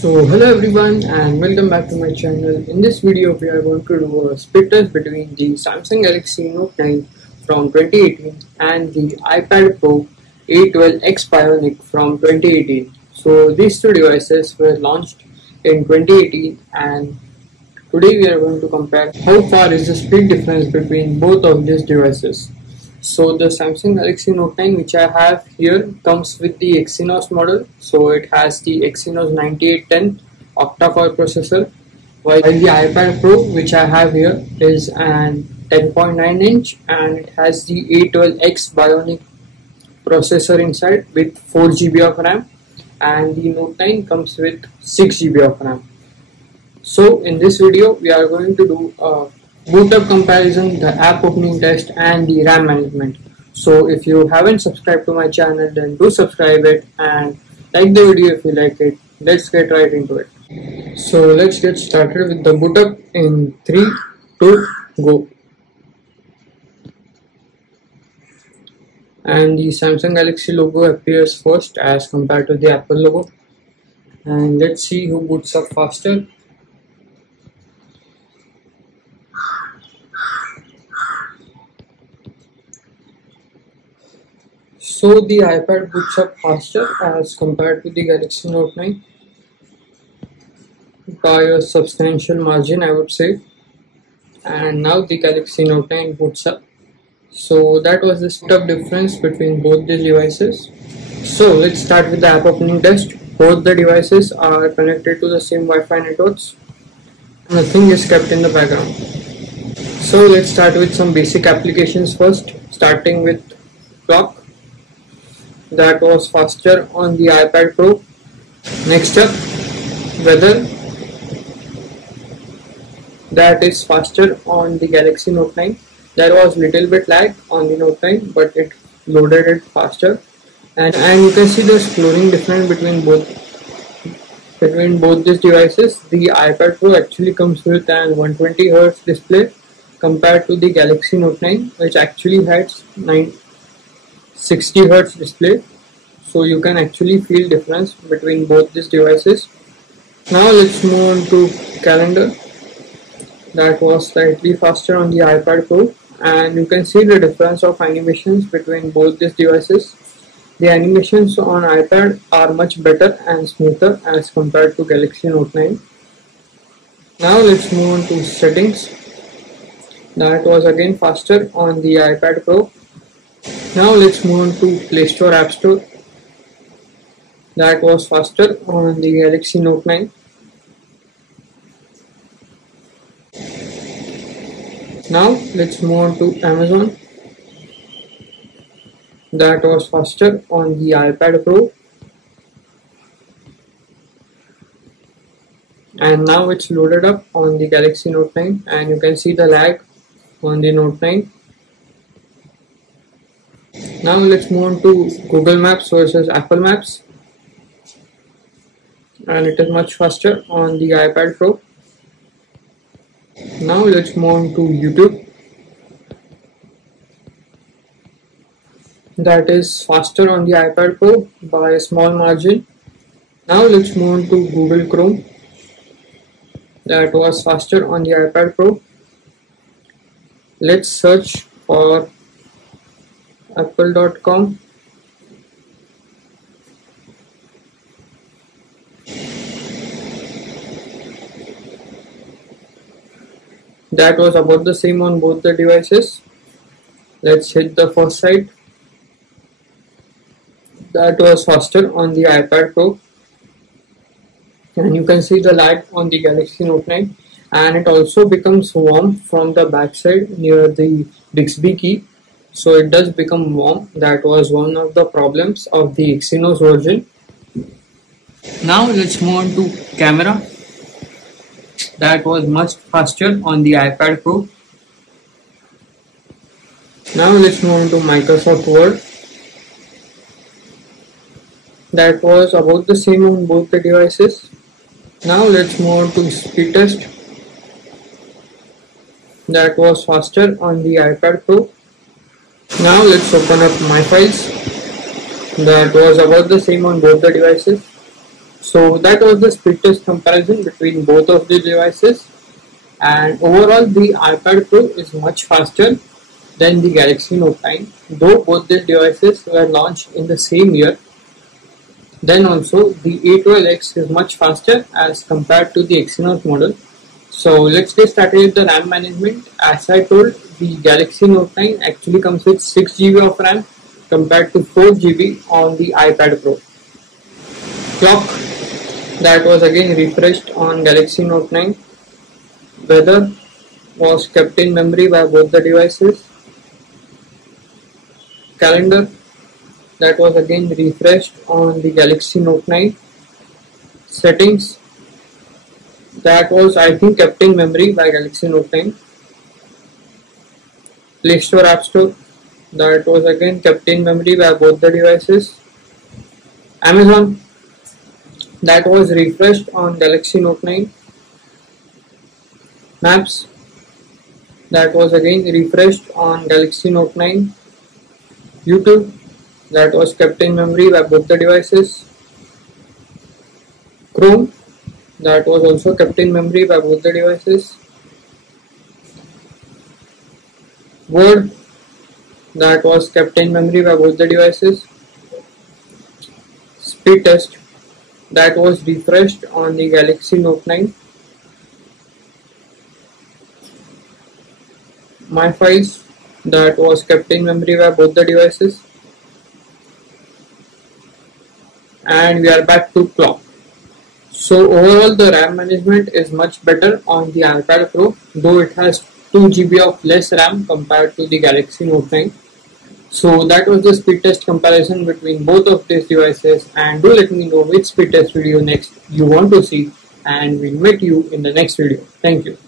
So hello everyone and welcome back to my channel. In this video we are going to do a speed test between the Samsung Galaxy Note 9 from 2018 and the iPad Pro A12X Bionic from 2018. So these two devices were launched in 2018 and today we are going to compare how far is the speed difference between both of these devices. So the Samsung Galaxy Note 9 which I have here comes with the Exynos model. So it has the Exynos 9810 octa-core processor, while the iPad Pro which I have here is an 10.9 inch and it has the A12X Bionic processor inside with 4 GB of RAM, and the Note 9 comes with 6 GB of RAM. So in this video we are going to do a Bootup comparison, the app opening test and the RAM management. So if you haven't subscribed to my channel, then do subscribe it and like the video if you like it. Let's get right into it. So let's get started with the Bootup in 3, 2, go. And the Samsung Galaxy logo appears first as compared to the Apple logo. And let's see who boots up faster. So the iPad boots up faster as compared to the Galaxy Note 9 by a substantial margin, I would say. And now the Galaxy Note 9 boots up. So that was the step difference between both these devices. So let's start with the app opening test. Both the devices are connected to the same Wi-Fi networks. Nothing is kept in the background. So let's start with some basic applications first, starting with clock. That was faster on the iPad Pro. Next up, weather. That is faster on the Galaxy Note 9. There was little bit lag on the Note 9, but it loaded it faster. And you can see the scrolling difference between both these devices. The iPad Pro actually comes with an 120Hz display compared to the Galaxy Note 9, which actually has 60Hz display, so you can actually feel difference between both these devices. Now let's move on to calendar. That was slightly faster on the iPad Pro, and you can see the difference of animations between both these devices. The animations on iPad are much better and smoother as compared to Galaxy Note 9. Now let's move on to settings. That was again faster on the iPad Pro. Now let's move on to Play Store App Store. That was faster on the Galaxy Note 9. Now let's move on to Amazon. That was faster on the iPad Pro. And now it's loaded up on the Galaxy Note 9 and you can see the lag on the Note 9. Now let's move on to Google Maps versus Apple Maps, and it is much faster on the iPad Pro. Now let's move on to YouTube. That is faster on the iPad Pro by a small margin. Now let's move on to Google Chrome. That was faster on the iPad Pro. Let's search for apple.com. That was about the same on both the devices. Let's hit the first site. That was faster on the iPad Pro. And you can see the lag on the Galaxy Note 9. And it also becomes warm from the backside near the Bixby key. So it does become warm. That was one of the problems of the Exynos version. Now let's move on to camera. That was much faster on the iPad Pro. Now let's move on to Microsoft Word. That was about the same on both the devices. Now let's move on to Speedtest. That was faster on the iPad Pro. Now let's open up My Files. That was about the same on both the devices. So that was the speed test comparison between both of the devices, and overall the iPad Pro is much faster than the Galaxy Note 9, though both these devices were launched in the same year. Then also the A12X is much faster as compared to the Exynos model. So let's get started with the RAM management. As I told, the Galaxy Note 9 actually comes with 6 GB of RAM compared to 4 GB on the iPad Pro. Clock, that was again refreshed on Galaxy Note 9. Weather was kept in memory by both the devices. Calendar, that was again refreshed on the Galaxy Note 9. Settings, that was I think kept in memory by Galaxy Note 9. Play Store, App Store, that was again kept in memory by both the devices. Amazon, that was refreshed on Galaxy Note 9. Maps, that was again refreshed on Galaxy Note 9. YouTube, that was kept in memory by both the devices. Chrome, that was also kept in memory by both the devices. Word, that was kept in memory by both the devices. Speedtest, that was refreshed on the Galaxy Note 9. My Files, that was kept in memory by both the devices. And we are back to clock. So overall the RAM management is much better on the iPad Pro, though it has 2 GB of less RAM compared to the Galaxy Note 9. So that was the speed test comparison between both of these devices, and do let me know which speed test video next you want to see, and we'll meet you in the next video. Thank you.